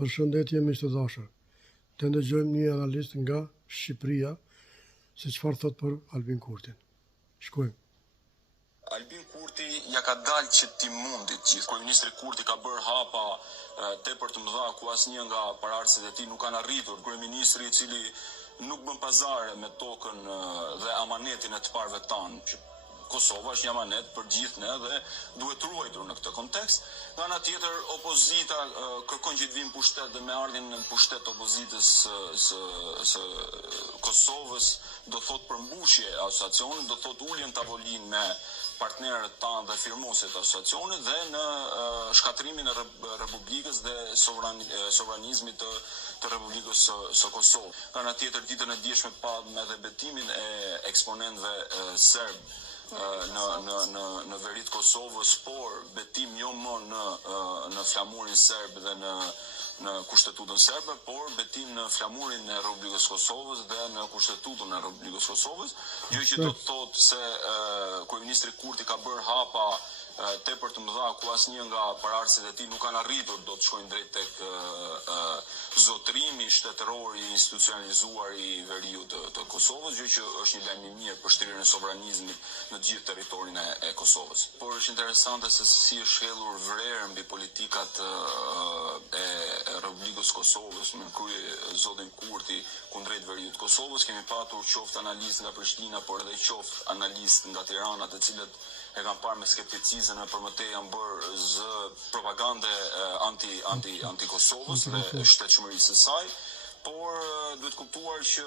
Përshëndetje miq të dashur. Të ndëgjojmë një analist nga Shqipëria se çfarë thot për Albin Kurtin. Shkojmë. Albin Kurti ja ka dalë që ti mundit gjithë. Kryeministri Kurti ka bërë hapa tepër të mëdha ku asnjë nga paraardhësit e tij nuk kanë arritur. Kryeministri i cili nuk bën pazare me tokën dhe amanetin e të parëve tanë. Kosova është një amanet për gjithë ne dhe duhet ruajtur në këtë kontekst. Nga ana tjetër, opozita kërkon që të vinë pushtet dhe me ardhin në pushtet opozitës së Kosovës do thot përmbushje e asociacionit, do thot ulje në tavolinë me partnerët tanë dhe firmosit të asociacionit dhe në shkatrimin e Republikës dhe sovranizmit të Republikës së Kosovës. Nga ana tjetër, ditën e dieshme padëm edhe betimin e eksponentëve serb në veri të Kosovës, por betim jo më në flamurin serb dhe në kushtetutën serbe, por betim në flamurin e Republikës Kosovës dhe në kushtetutën e Republikës Kosovës, gjë që do të thotë se kryeministri Kurti ka bërë hapa tepër të mëdha ku asnjë nga paraardhësit e tij nuk kanë arritur, do të shkojnë drejt tek zotrimi shtetëror i institucionalizuar i veriut të Kosovës, gjë që është një lajm i mirë për shtrirjen e sovranizmit në të gjithë territorin e Kosovës. Por është interesante se si është shkelur vlerë mbi politikat e Republikës Kosovës me krye zotin Kurti kundrejt veriut të Kosovës. Kemi patur qoftë analistë nga Prishtina, por edhe qoftë analistë nga Tirana, të cilët e kanë parë me skepticizëm e përmëtej janë bërë zë propagande anti-Kosovës dhe shtetshmërisë së saj, por duhet kuptuar që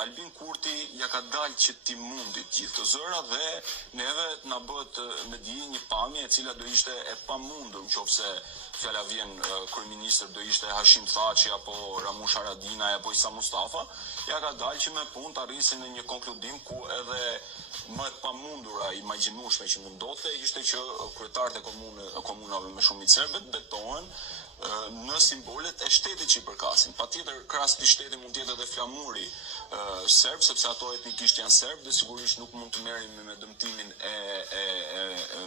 Albin Kurti ja ka dalë që ti mundit gjithë të zëra dhe neve na bëhet me dije një pamje e cila do ishte e pamundur nëse fjala vjen kryeministër do ishte Hashim Thaçi apo Ramush Haradinaj apo Isa Mustafa, ja ka dalë që me punë të arrisin në një konkludim ku edhe më të pamundura imagjinueshme që mundonte ishte që kryetarët e komunave me shumicë serbe betohen në simbolet e shtetit që i përkasin. Patjetër krahas këtij shteti mund të jetë edhe flamuri serb, sepse ato etnikisht janë serb dhe sigurisht nuk mund të merrim me dëmtimin e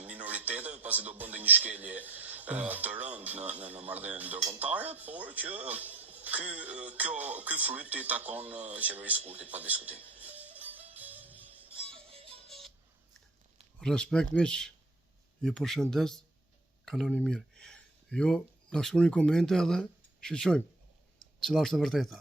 minoriteteve, pasi do bënte një shkelje të rëndë në marrëdhënien ndërkombëtare, por që ky fryt i takon qeverisë Kurti pa diskutim. Respekt miq, ju përshëndes, kaloni mirë. Jo, na shkruani komente dhe shiqojmë cila është e vërteta.